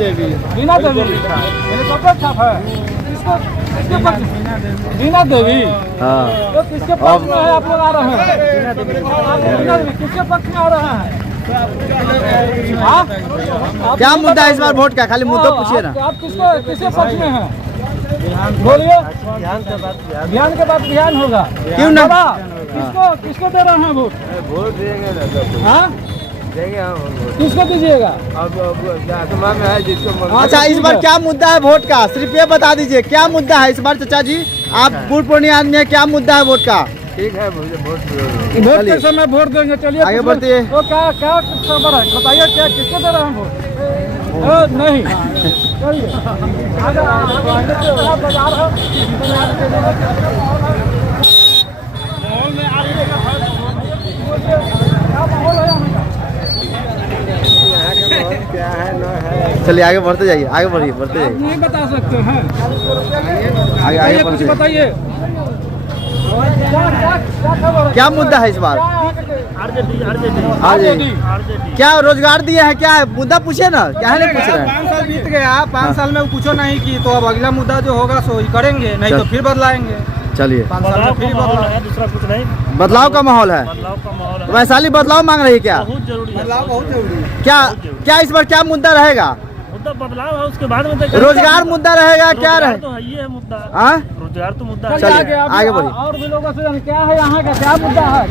देवी। Bina Devi helicopter छाप है किसको, किसके पक्ष में? बीना देवी। हाँ तो किसके पक्ष में है आप लोग आ रहे हैं? बीना देवी किसके पक्ष में आ रहे हैं? क्या मुद्दा है इस बार वोट का? खाली मुद्दा पूछिए ना। आप किसको, किसके पक्ष में हैं? बोलिए। ध्यान के बाद ध्यान होगा। क्यों ना? किसको, किसको दे रहे हैं वोट? वोट देंगे। हाँ देंगे हम। किसको दीजिएगा? अब आत्मा में है जिसको। अच्छा इस बार क्या मुद्दा है वोट का? सिर्फ ये बता दीजिए क्या मुद्दा है इस बार चाचा जी? आप पूर्व पूर्णिया आदमी है, क्या मुद्दा है वोट का? ठीक है मुझे वोट वोट के समय वोट देंगे। चलिए आगे बढ़िए। तो क्या क्या खबर है बताइए, क्या किसको दे रहे हैं वोट? नहीं चलिए आगे बाजार है माहौल में आ रही है। क्या माहौल है क्या है न है। चलिए आगे बढ़ते जाइए, आगे बढ़िए, बढ़ते जाइए। नहीं बता सकते हैं। आगे आगे कुछ बढ़ते बताइए क्या मुद्दा है इस बार? आरजेडी। क्या रोजगार दिए हैं? क्या है मुद्दा? पूछे ना, क्या है नहीं पूछ रहे हैं? 5 साल बीत गया, 5 साल में कुछ नहीं की, तो अब अगला मुद्दा जो होगा सो ही करेंगे, नहीं तो फिर बदलाएंगे। चलिए 5 साल में फिर बदलाव। दूसरा कुछ नहीं, बदलाव का माहौल है। बदलाव का माहौल है, वैशाली बदलाव मांग रही है क्या? बहुत जरूरी है। बदलाव बहुत जरूरी है। क्या क्या इस बार क्या मुद्दा रहेगा? मुद्दा बदलाव है, उसके बाद में रोजगार मुद्दा रहेगा क्या रोजगार रहे? तो है, ये है मुद्दा। हाँ रोजगार तो मुद्दा चलिए है। चलिए, आगे आगे बढ़िए। और भी लोगों से जाने क्या है यहाँ का, क्या मुद्दा है?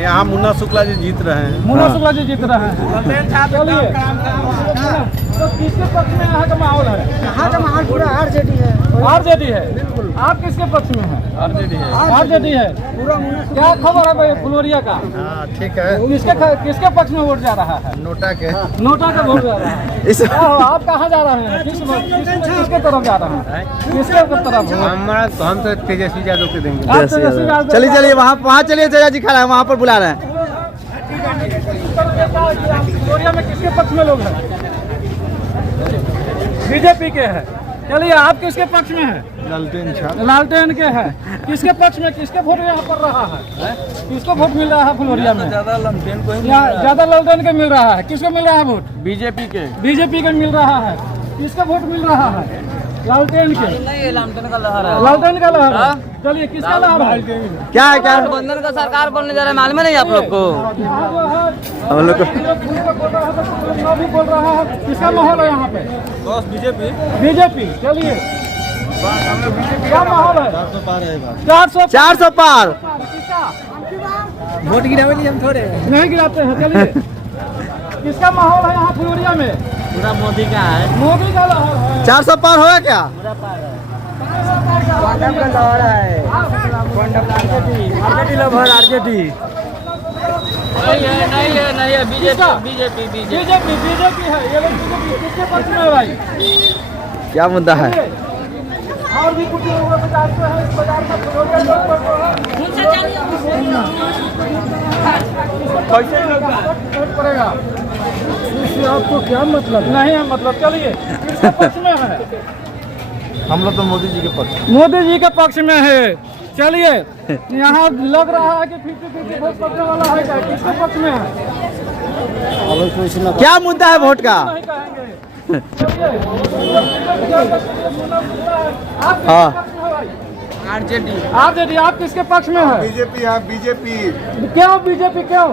यहाँ मुन्ना शुक्ला जी जीत रहे हैं। मुन्ना शुक्ला जी जीत रहे हैं। चलिए तो किसके पक्ष में यहाँ का माहौल है? यहाँ का माहौल पूरा आरजेडी है। आरजेडी है। आप किसके पक्ष में हैं? आरजेडी है। आरजेडी है। क्या खबर है भाई फ्लोरिया का? हाँ ठीक है। किसके पक्ष में वोट जा रहा है? नोटा के। नोटा का वोट जा रहा है। इस क्या हो, आप कहाँ जा रहे हैं? किसके तरफ जा रहे हैं? किसके तरफ? हम तो तेजस्वी यादव के देंगे। आप तेजस्वी यादव। चलिए चलिए वहाँ चलिए, चाचा जी खड़ा है वहाँ पर बुला रहे हैं। फ्लोरिया में किसके पक्ष में लोग हैं? बीजेपी के हैं। चलिए आप किसके पक्ष में हैं? लालटेन के हैं। किसके पक्ष में, किसके वोट यहाँ पर रहा है? किसको वोट मिल रहा है फ्लोरिया में? ज्यादा लालटेन को ज्यादा लालटेन के मिल रहा है। किसको मिल रहा है वोट? बीजेपी के। बीजेपी के मिल रहा है। किसका वोट मिल रहा है? लालटेन के। लालटेन का लहर है। लालटेन का लहर है। चलिए किसका लहर है? क्या है क्या? गठबंधन का सरकार बनने जा रहा है, मालूम नहीं आप लोग को? यहाँ जो है हम लोग को भी बोल रहा है। किसका माहौल है यहाँ पे? बीजेपी। बीजेपी। चलिए क्या माहौल है? 400 पार। वोट गिरावे हम थोड़े नहीं गिराते हैं। चलिए किसका माहौल है यहाँ फ्लोरिया में? पूरा मोदी का है। मोदी का लहर है। 400 पार होगा क्या? आरजेडी नहीं है बीजेपी बीजेपी है। ये लोग बीजेपी किसके पक्ष में है भाई? क्या मुद्दा है? और भी कुछ लोगों को जानते हैं इस बाजार में फ्लोरिया लोग कैसे वोट पड़ेगा? इससे आपको क्या मतलब? नहीं है मतलब। चलिए किसके पक्ष में है? हम लोग तो मोदी जी के पक्ष। मोदी जी के पक्ष में है। चलिए यहाँ लग रहा है कि 50-50 वोट पड़ने वाला है। क्या किसके पक्ष में है? क्या मुद्दा है वोट का? नहीं कहेंगे। आप हाँ। आरजेडी। आप किसके पक्ष में है? बीजेपी। हाँ बीजेपी। क्यों बीजेपी? क्यों?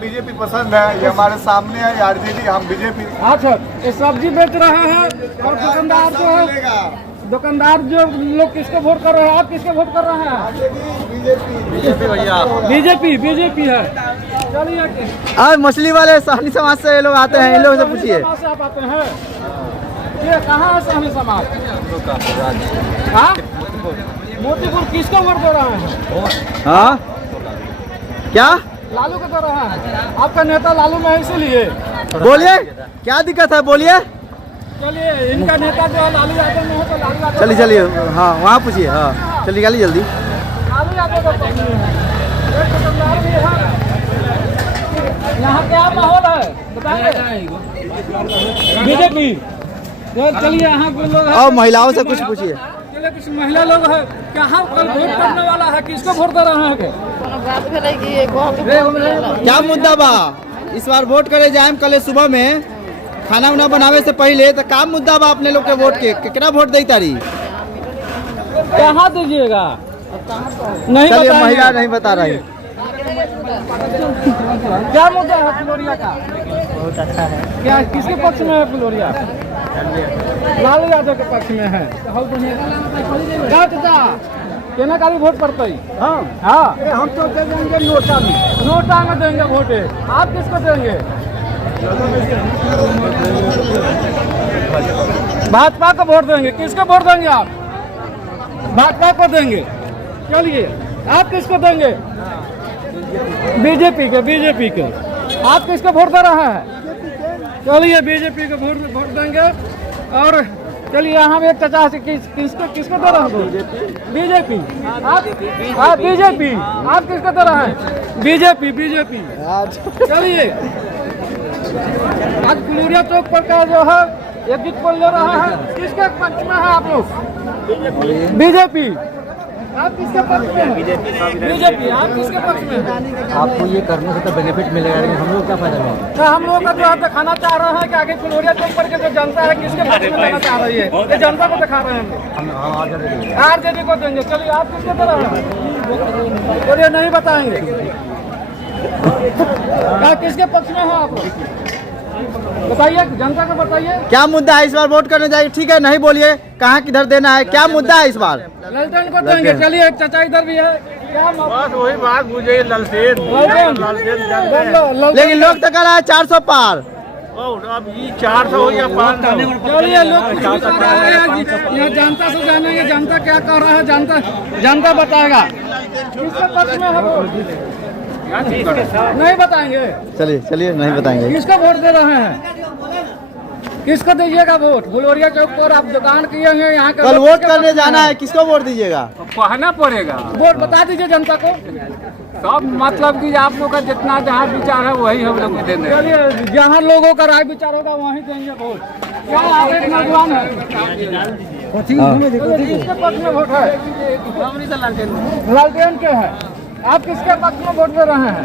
बीजेपी पसंद है, ये हमारे सामने है। आरजेडी हम बीजेपी। अच्छा ये सब्जी बेच रहे हैं और दुकानदार जो है, दुकानदार जो लोग किसको वोट कर रहे हैं? आप किसके वोट कर रहे हैं? बीजेपी भैया। बीजेपी है। चलिए और मछली वाले साहनी समाज से ये लोग आते हैं, इन लोगों से पूछिए। समाज से आप आते हैं? ये कहाँ है साहनी समाज? हाँ मोतीपुर। किसको वोट दे रहे हैं? हाँ क्या लालू को दे रहा है। आपका नेता लालू में है इसीलिए। बोलिए क्या दिक्कत है, बोलिए। चलिए इनका नेता जो है लालू यादव में है तो लालू यादव। चलिए चलिए हाँ वहाँ पूछिए। हाँ चलिए निकालिए जल्दी। लालू यादव का पक्ष में है। एक दुकानदार भी है। यहाँ क्या माहौल है बताइए? बीजेपी। चलिए यहाँ के लोग हैं। और महिलाओं से कुछ पूछिए। चलिए कुछ महिला लोग हैं। कहाँ कल वोट करने वाला है? किसको वोट दे रहे हैं? क्या मुद्दा बा? इस बार वोट करे जाए कल सुबह में खाना उना बनावे से पहले तो का मुद्दा बा अपने लोग के वोट के कितना वोट दी तारी? कहाँ दीजिएगा नहीं चलिए बताएंगे। महिला नहीं बता रही। क्या मुद्दा है फुलोरिया का? बहुत अच्छा है। क्या किसके पक्ष में है फुलोरिया? लालू यादव के पक्ष में है। क्या चाचा केना कारी वोट पड़ता है? हाँ हम तो दे देंगे नोटा में। नोटा में देंगे वोट। आप किसको देंगे? भाजपा को वोट देंगे। किसको वोट देंगे आप? भाजपा को देंगे। चलिए आप किसको देंगे? बीजेपी को। बीजेपी को। आप किसको वोट दे रहे हैं? चलिए बीजेपी को वोट देंगे। और चलिए यहाँ एक चाचा से किसको दे रहे हैं? बीजेपी। आप बीजेपी। आप किसको दे रहे हैं? बीजेपी। बीजेपी। चलिए आज फुलोरिया चौक पर का जो है एग्जिट पोल ले रहा है, किसके पक्ष में है आप लोग? बीजेपी। आप किसके पक्ष में हैं? बीजेपी। आप किसके पक्ष में हैं? आपको ये करने से तो बेनिफिट मिलेगा, लेकिन हम लोग क्या फायदा मिलेगा? तो हम लोग का जो है दिखाना चाह रहे हैं कि आगे फुलोरिया चौक पर के जो जनता है किसके पक्ष में जाना चाह रही है, ये जनता को दिखा रहे हैं हम। आरजेडी को देंगे। चलिए आप किसको दे रहे हैं? बोलिए नहीं बताएंगे। क्या किसके पक्ष में हो आप लोग? बताइए जनता को बताइए। क्या मुद्दा है इस बार वोट करने जाइए? ठीक है नहीं बोलिए कहाँ किधर देना है, क्या मुद्दा है इस बार? ललटेन को देंगे। चलिए एक चाचा इधर भी है। क्या बस वही बात मुझे ललटेन लेकिन लोग तो कह रहा है 400 पार। अब ये 400 या 500। चलिए लोग यहाँ जनता से जानेंगे जनता क्या कह रहा है। जनता बताएगा किसके पक्ष में है वो? नहीं बताएंगे। चलिए चलिए नहीं बताएंगे। किसको वोट दे रहे हैं? किसको दीजिएगा वोट? फुलोरिया चौक पर आप दुकान किए हैं यहाँ कल वोट करने जाना है, किसको वोट दीजिएगा? कहना पड़ेगा। वोट बता दीजिए जनता को। सब मतलब कि आप लोग का जितना जहाँ विचार है वही हम लोग को देंगे। चलिए जहाँ लोगों का राय विचार होगा वहीं देंगे वोट। क्या आप एक नौजवान है? किसके पक्ष में वोट है? लालटेन के है। आप किसके पक्ष में वोट दे रहे हैं?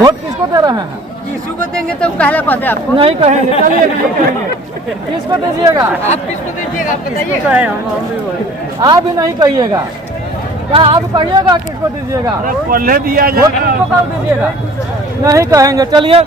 वोट किसको दे रहे हैं? किसी को देंगे तो पहले पता है आपको। नहीं कहेंगे। चलिए नहीं कहेंगे। किसको दीजिएगा? आप किसको दीजिएगा आप बताइए। आप भी नहीं कहिएगा। क्या आप कहिएगा किसको दीजिएगा? पहले दिया वोट किसको कर दीजिएगा? नहीं कहेंगे। चलिए